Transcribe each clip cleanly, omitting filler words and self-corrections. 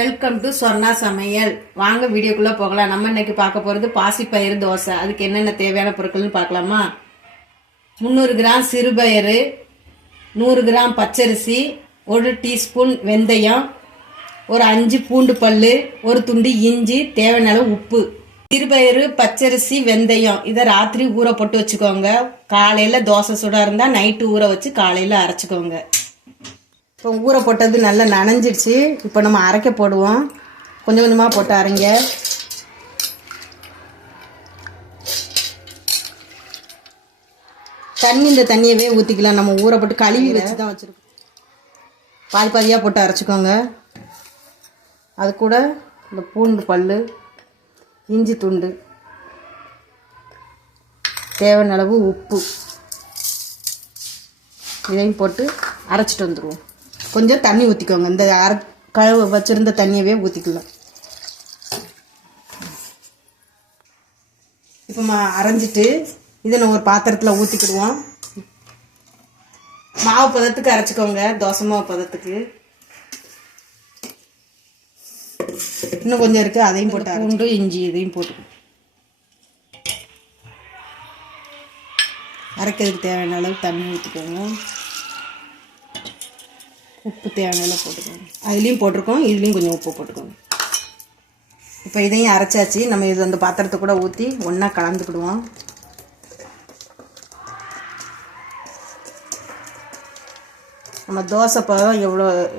Welcome to Swarna சமையல். வாங்க வீடியோக்குள்ள போகலாம். நம்ம இன்னைக்கு பார்க்க போறது பாசிப்பயிறு தோசை. அதுக்கு என்னென்ன தேவையான பொருட்கள்னு பார்க்கலாமா? 300 கிராம் சிறுபயிறு, 100 கிராம் பச்சரிசி, 1 டீஸ்பூன் வெந்தயம், ஒரு 5 பூண்டு பல்லு, ஒரு துண்டு இஞ்சி, தேவையான அளவு உப்பு. சிறுபயிறு, பச்சரிசி, வெந்தயம் இதை ராத்திரி ஊற போட்டு வச்சுக்கோங்க. காலையில தோசை சுடா இருந்தா நைட்டு ஊற வச்சு காலையில அரைச்சிக்கோங்க. இப்போ ஊற போட்டது நல்லா நனைஞ்சிடுச்சு. இப்போ நம்ம அரைக்க போடுவோம். கொஞ்சம் கொஞ்சமாக போட்டு அரைங்க. இந்த தண்ணியவே ஊற்றிக்கலாம். நம்ம ஊற போட்டு கழுவி வச்சு தான் வச்சுருக்கோம். பாதி பாதியாக போட்டு அரைச்சிக்கோங்க. அது கூட இந்த பூண்டு பல்லு, இஞ்சி துண்டு, தேவையான அளவு உப்பு, இதையும் போட்டு அரைச்சிட்டு வந்துடுவோம். கொஞ்சம் தண்ணி ஊற்றிக்கோங்க. இந்த கழுவு வச்சுருந்த தண்ணியவே ஊற்றிக்கலாம். இப்போ அரைஞ்சிட்டு இதை நம்ம ஒரு பாத்திரத்தில் ஊற்றிக்கிடுவோம். மாவு பதத்துக்கு அரைச்சிக்கோங்க. தோசை மாவு பதத்துக்கு. இன்னும் கொஞ்சம் இருக்குது, அதையும் போட்டு பூண்டு இஞ்சி இதையும் போட்டு அரைக்கிறதுக்கு தேவையான அளவு தண்ணி ஊற்றிக்கோங்க. உப்பு தேவையான அளவு போட்டுக்கோங்க. அதுலேயும் போட்டிருக்கோம், இதுலேயும் கொஞ்சம் உப்பு போட்டுக்கோங்க. இப்போ இதையும் அரைச்சாச்சு. நம்ம இது அந்த பாத்திரத்தை கூட ஊற்றி ஒன்றா கலந்துக்கிடுவோம். நம்ம தோசை பதம்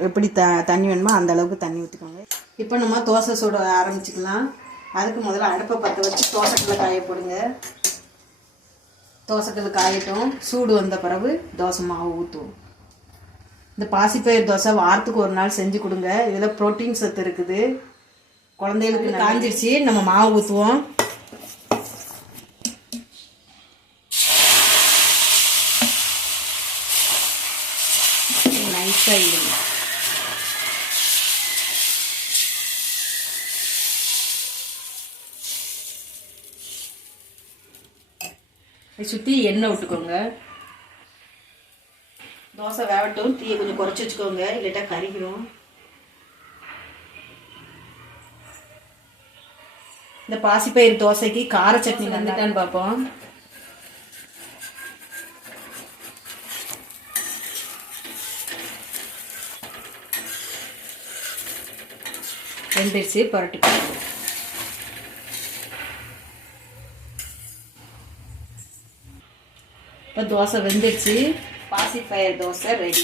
எப்படி தண்ணி வேணுமோ அந்த அளவுக்கு தண்ணி ஊற்றிக்கோங்க. இப்போ நம்ம தோசை சுட ஆரம்பிச்சுக்கலாம். அதுக்கு முதல்ல அடுப்பை பற்ற வச்சு தோசைக்கல்லை காய போடுங்க. தோசைக்கல் காயட்டும். சூடு வந்த பிறகு தோசை மாவு ஊற்றுவோம். இந்த பாசிப்பயிறு தோசை வாரத்துக்கு ஒரு நாள் செஞ்சு கொடுங்க. இதில் புரோட்டீன் சத்து இருக்குது. குழந்தைகளுக்கு காஞ்சிருச்சு. நம்ம மாவு ஊற்றுவோம். நைஸாக இல்லைங்க. சுற்றி எண்ணெய் விட்டுக்கோங்க. தோசை வேகட்டும். தீயை கொஞ்சம் குறைச்சி வச்சுக்கோங்க, இல்லாட்டா கறிக்கிறோம். இந்த பாசிப்பயிறு தோசைக்கு கார சட்னி வந்துட்டான்னு பார்ப்போம். வெந்துருச்சு. புரட்டி இப்போ தோசை வெந்துருச்சு. பாசிப்பயிறு தோசை ரெடி.